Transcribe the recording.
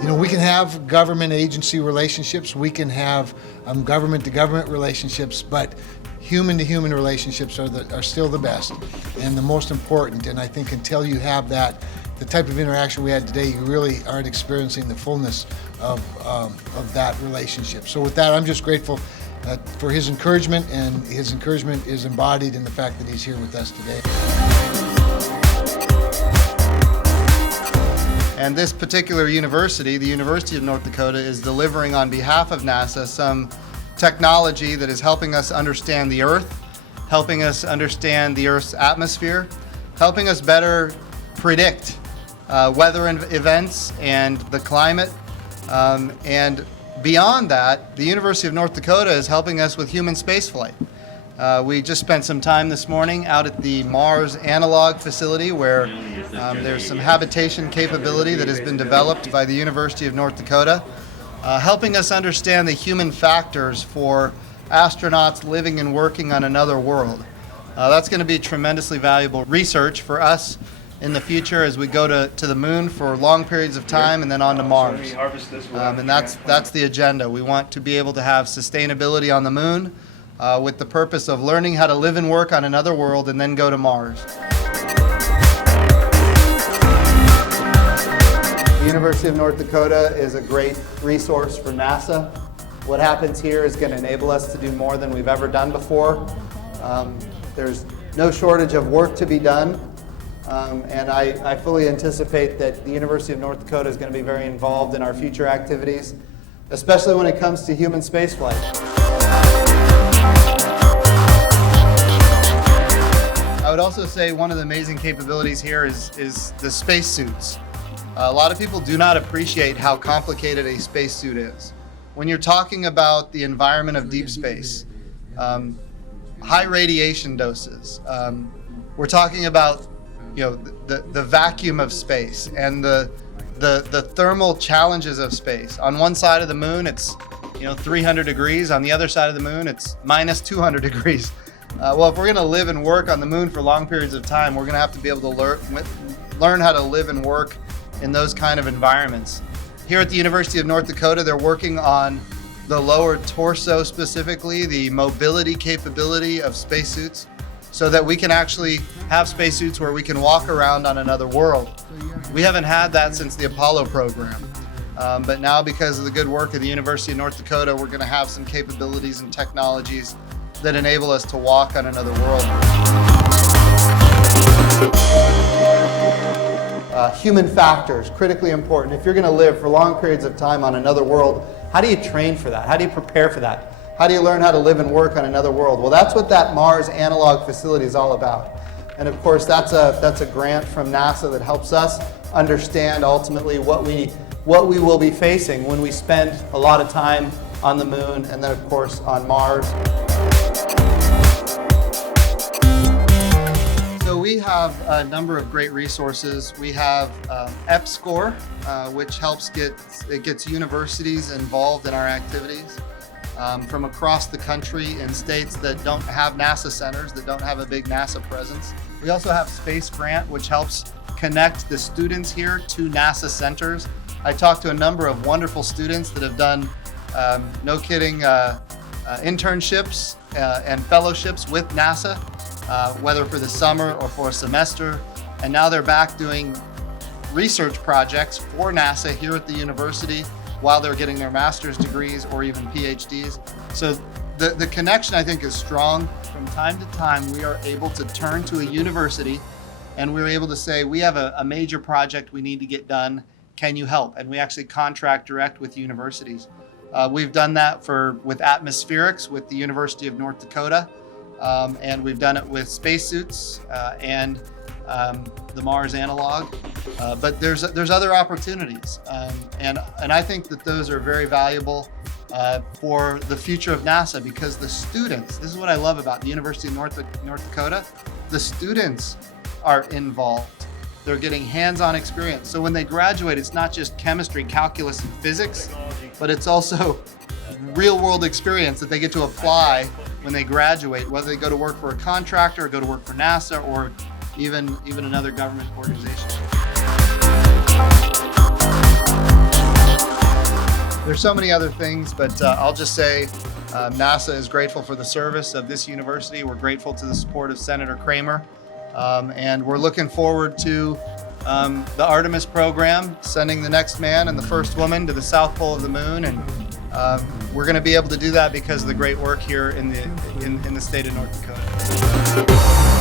You know, we can have government agency relationships, we can have government to government relationships, but human to human relationships are still the best and the most important. And I think until you have that, the type of interaction we had today, you really aren't experiencing the fullness of that relationship. So with that, I'm just grateful for his encouragement, and his encouragement is embodied in the fact that he's here with us today. And this particular university, the University of North Dakota, is delivering on behalf of NASA some technology that is helping us understand the Earth, helping us understand the Earth's atmosphere, helping us better predict weather events and the climate. And beyond that, the University of North Dakota is helping us with human spaceflight. We just spent some time this morning out at the Mars Analog Facility where there's some habitation capability that has been developed by the University of North Dakota, helping us understand the human factors for astronauts living and working on another world. That's going to be tremendously valuable research for us in the future as we go to the moon for long periods of time and then on to Mars. And that's the agenda. We want to be able to have sustainability on the moon with the purpose of learning how to live and work on another world and then go to Mars. The University of North Dakota is a great resource for NASA. What happens here is going to enable us to do more than we've ever done before. There's no shortage of work to be done. And I fully anticipate that the University of North Dakota is going to be very involved in our future activities, especially when it comes to human spaceflight. I would also say one of the amazing capabilities here is the spacesuits. A lot of people do not appreciate how complicated a spacesuit is. When you're talking about the environment of deep space, high radiation doses, we're talking about the vacuum of space and the thermal challenges of space. On one side of the moon, it's 300 degrees. On the other side of the moon, it's minus 200 degrees. Well, if we're going to live and work on the moon for long periods of time, we're going to have to be able to learn how to live and work in those kind of environments. Here at the University of North Dakota, they're working on the lower torso, specifically the mobility capability of spacesuits, so that we can actually have spacesuits where we can walk around on another world. We haven't had that since the Apollo program. But now, because of the good work of the University of North Dakota, we're going to have some capabilities and technologies that enable us to walk on another world. Human factors, critically important. If you're going to live for long periods of time on another world, how do you train for that? How do you prepare for that? How do you learn how to live and work on another world? Well, that's what that Mars Analog Facility is all about. And of course, that's a grant from NASA that helps us understand ultimately what we will be facing when we spend a lot of time on the moon and then, of course, on Mars. So we have a number of great resources. We have EPSCoR, which gets universities involved in our activities from across the country in states that don't have NASA centers, that don't have a big NASA presence. We also have Space Grant, which helps connect the students here to NASA centers. I talked to a number of wonderful students that have done, no kidding, internships and fellowships with NASA, whether for the summer or for a semester. And now they're back doing research projects for NASA here at the university while they're getting their master's degrees or even PhDs. So the connection, I think, is strong. From time to time, we are able to turn to a university and we're able to say, we have a major project we need to get done. Can you help? And we actually contract direct with universities. We've done that with atmospherics with the University of North Dakota, and we've done it with spacesuits and the Mars Analog. But there's other opportunities, and I think that those are very valuable for the future of NASA, because the students, this is what I love about the University of North Dakota, the students are involved. They're getting hands-on experience. So when they graduate, it's not just chemistry, calculus, and physics, but it's also real-world experience that they get to apply when they graduate, whether they go to work for a contractor or go to work for NASA or even another government organization. There's so many other things, but I'll just say NASA is grateful for the service of this university. We're grateful to the support of Senator Kramer, and we're looking forward to the Artemis program, sending the next man and the first woman to the South Pole of the Moon, and we're going to be able to do that because of the great work here in the state of North Dakota.